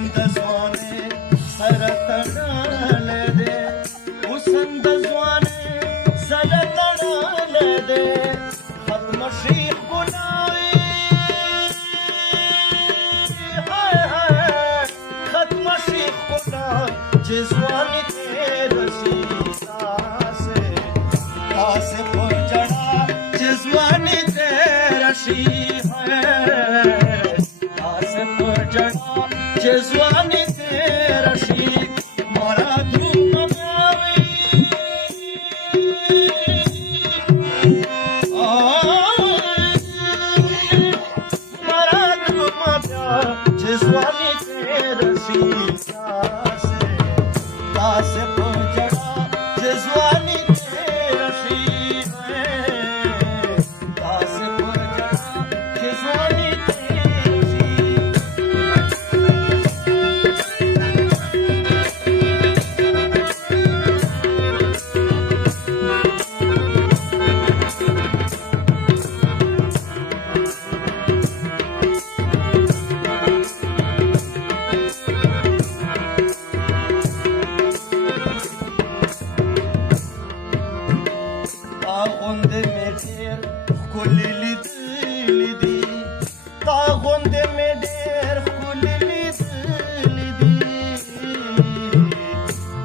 हुसंदजवाने सरतड़ाल दे, हुसंदजवाने सरतड़ाल दे, खत्म शीख गुनाई हाय हाय, खत्म शीख गुनाई जिजवानी तेरे सीता से आसे पर चढ़ा जिजवानी तेरा शी है, आसे पर चढ़ा जिजवानी तेरा शी मारा धूम में मारा धूम जिजवानी तेरा शी से पर चढ़ा जिजवानी तेरा शी है, से पर चढ़ा जिजवानी तेरा she. Tağonde meder kulili dilidi, tağonde meder kulili dilidi,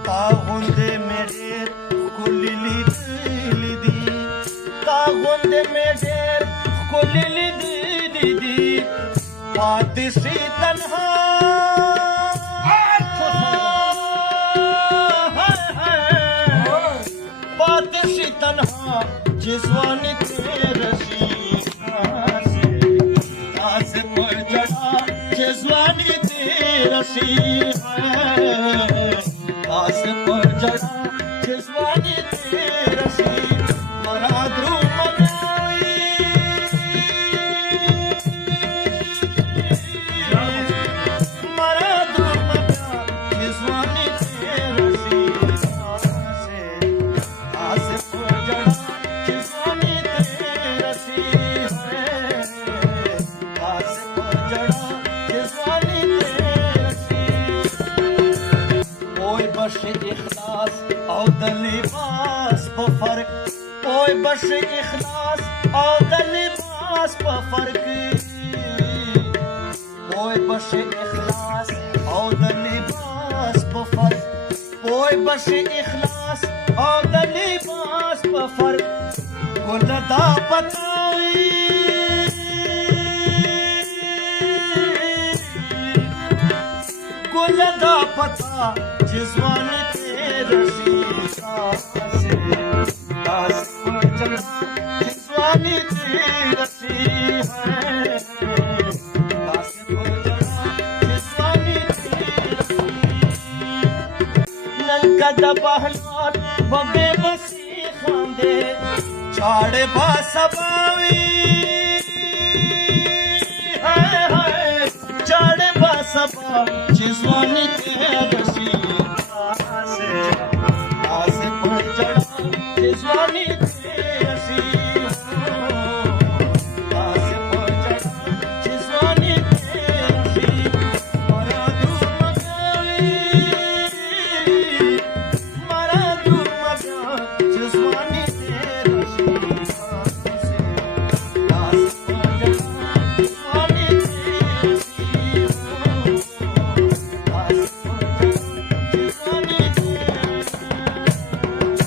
tağonde meder kulili dilidi, tağonde meder kulili dilidi, padişi tanha padişi tanha जिजवानी तेरा शीशा से आसे पर चढ़ा जिजवानी तेरा शीशा आसे पर चढ़ा जिजवानी तेरा शीशा मरा ध्रुव मरा ध्रुव जिजवानी तेरा शीशा से आसे पर चढ़ा बश इखलास और लिबास पर फर्क, ओए बश इखलास और लिबास पर फर्क, ओए बश इखलास और लिबास पर फर्क, ओए बश इखलास और लिबास पर फर्क, गुलदा पताई गुलदा पता जिजवानी तेरा शीशा से आस पर चढ़ा जिजवानी तेरा शीशा है, आस पर चढ़ा जिजवानी तेरा नंका दबहलार बबे बसी खांदे छाड़े बासबावी हाय हाय, छाड़े बासबा जिजवानी तेरा शीशा से